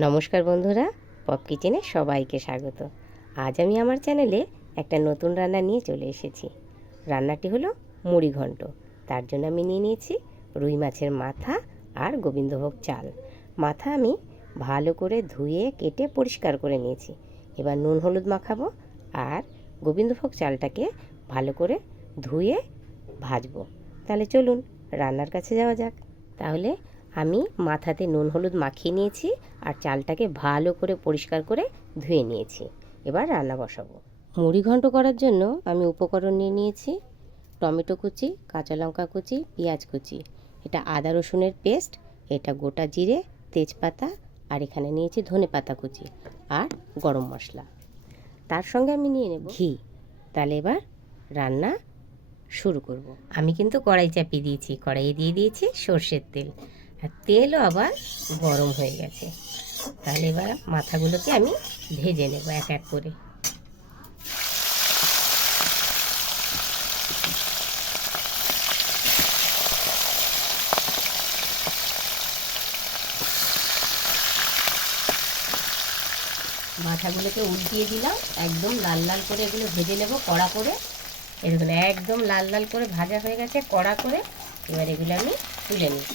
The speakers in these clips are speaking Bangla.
নমস্কার বন্ধুরা, পপ কিচেনে সবাইকে স্বাগত। আজ আমি আমার চ্যানেলে একটা নতুন রান্না নিয়ে চলে এসেছি। রান্নাটি হলো মুড়ি ঘন্ট। তার জন্য আমি নিয়ে নিয়েছি রুই মাছের মাথা আর গোবিন্দভোগ চাল। মাথা আমি ভালো করে ধুয়ে, কেটে পরিষ্কার করে নিয়েছি। এবার নুন হলুদ মাখাবো আর গোবিন্দভোগ চালটাকে ভালো করে ধুয়ে ভাজবো। তাহলে চলুন, রান্নার কাছে যাওয়া যাক। তাহলে আমি মাথাতে নুন হলুদ মাখিয়ে নিয়েছি আর চালটাকে ভালো করে পরিষ্কার করে ধুয়ে নিয়েছি। এবার রান্না বসাবো। মুড়ি ঘন্ট করার জন্য আমি উপকরণ নিয়ে নিয়েছি। টমেটো কুচি, কাঁচা লঙ্কা কুচি, পেঁয়াজ কুচি। এটা আদা রসুনের পেস্ট, এটা গোটা জিরে, তেজপাতা আর এখানে নিয়েছি ধনে পাতা কুচি আর গরম মশলা। তার সঙ্গে আমি নিয়ে নেব ঘি। তাহলে এবার রান্না শুরু করব। আমি কিন্তু কড়াই চাপিয়ে দিয়েছি, কড়াইয়ে দিয়ে দিয়েছি সর্ষের তেল। আর তেলও আবার গরম হয়ে গেছে। তাহলে এবার মাথাগুলোকে আমি ভেজে নেব এক এক করে। মাথাগুলোকে উল্টিয়ে দিলাম, একদম লাল লাল করে এগুলো ভেজে নেব কড়া করে। এরকম একদম লাল লাল করে ভাজা হয়ে গেছে কড়া করে। এবার এগুলো আমি তুলে নিই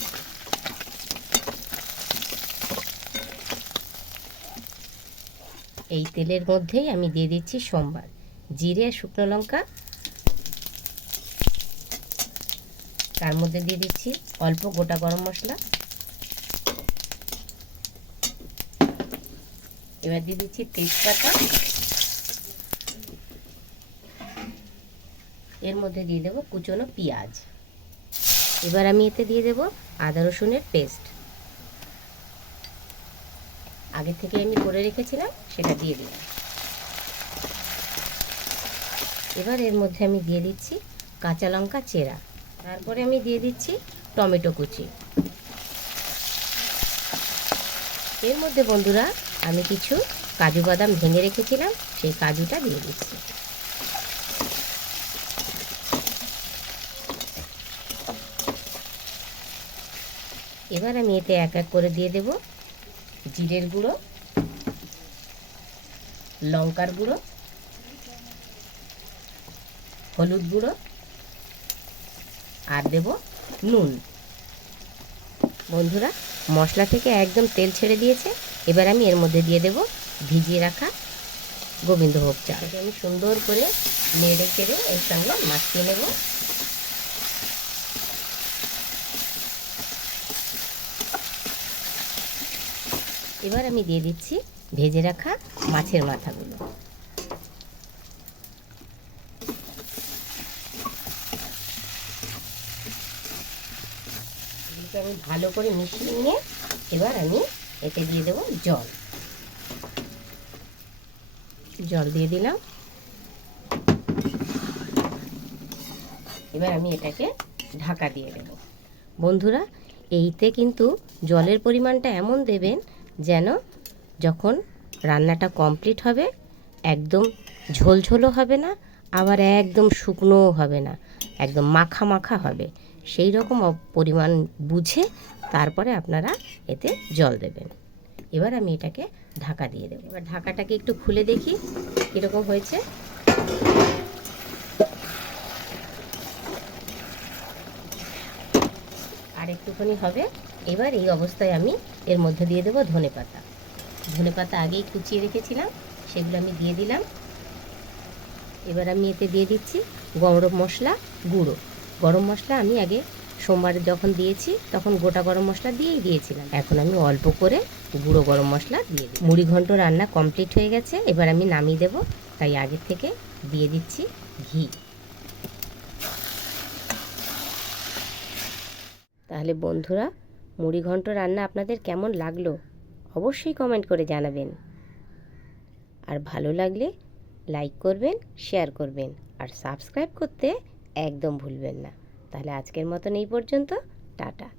এই তেলের মধ্যেই আমি দিয়ে দিচ্ছি সোমবার। জিরে শুকনো লঙ্কা। তার মধ্যে দিয়ে দিচ্ছি অল্প গোটা গরম মশলা। এবার দিয়ে দিচ্ছি তেজপাতা। এর মধ্যে দিয়ে দেবো কুচনো পেঁয়াজ। এবার আমি এতে দিয়ে দেব আদা রসুনের পেস্ট। আগে থেকে আমি করে রেখেছিলাম, সেটা দিয়ে দিলাম। এবার এর মধ্যে আমি দিয়ে দিচ্ছি কাঁচা লঙ্কা চেরা। তারপরে আমি দিয়ে দিচ্ছি টমেটো কুচি। এর মধ্যে বন্ধুরা, আমি কিছু কাজু বাদাম ভেঙে রেখেছিলাম, সেই কাজুটা দিয়ে দিচ্ছি। এবার আমি এতে এক এক করে দিয়ে দেব। জিরের গুঁড়ো, লঙ্কার গুঁড়ো, হলুদ গুঁড়ো, আর দেব নুন। বন্ধুরা, মশলা থেকে একদম তেল ছেড়ে দিয়েছে। এবার আমি এর মধ্যে দিয়ে দেব ভিজিয়ে রাখা গোবিন্দভোগ চাল। আমি সুন্দর করে নেড়ে চেড়ে এর সঙ্গে মাখিয়ে নেব। এবার আমি দিয়ে দিচ্ছি ভেজে রাখা মাছের মাথাগুলো। আমি ভালো করে মিশিয়ে নিয়ে এবার আমি এতে দিয়ে দেবো জল। জল দিয়ে দিলাম। এবার আমি এটাকে ঢাকা দিয়ে দেব। বন্ধুরা, এইতে কিন্তু জলের পরিমাণটা এমন দেবেন যেন যখন রান্নাটা কমপ্লিট হবে, একদম ঝোলঝোলও হবে না, আবার একদম শুকনোও হবে না, একদম মাখা মাখা হবে। সেই রকম পরিমাণ বুঝে তারপরে আপনারা এতে জল দেবেন। এবার আমি এটাকে ঢাকা দিয়ে দেবো। এবার ঢাকাটাকে একটু খুলে দেখি কীরকম হয়েছে। আর একটুখানি হবে। এবার এই অবস্থায় আমি এর মধ্যে দিয়ে দেবো ধনে পাতা। ধনে পাতা আগেই কুচিয়ে রেখেছিলাম, সেগুলো আমি দিয়ে দিলাম। এবার আমি এতে দিয়ে দিচ্ছি গরম মশলা গুঁড়ো। গরম মশলা আমি আগে সোমবার যখন দিয়েছি, তখন গোটা গরম মশলা দিয়েই দিয়েছিলাম। এখন আমি অল্প করে গুঁড়ো গরম মশলা দিয়ে দিই মুড়ি ঘন্ট রান্না কমপ্লিট হয়ে গেছে, এবার আমি নামিয়ে দেব। তাই আগের থেকে দিয়ে দিচ্ছি ঘি। তাহলে বন্ধুরা, মুড়ি ঘন্ট রান্না আপনাদের কেমন লাগল অবশ্যই কমেন্ট করে জানাবেন। আর ভালো লাগলে লাইক করবেন শেয়ার করবেন, আর সাবস্ক্রাইব করতে একদম ভুলবেন না। তাহলে আজকের মতন এই পর্যন্ত, টাটা।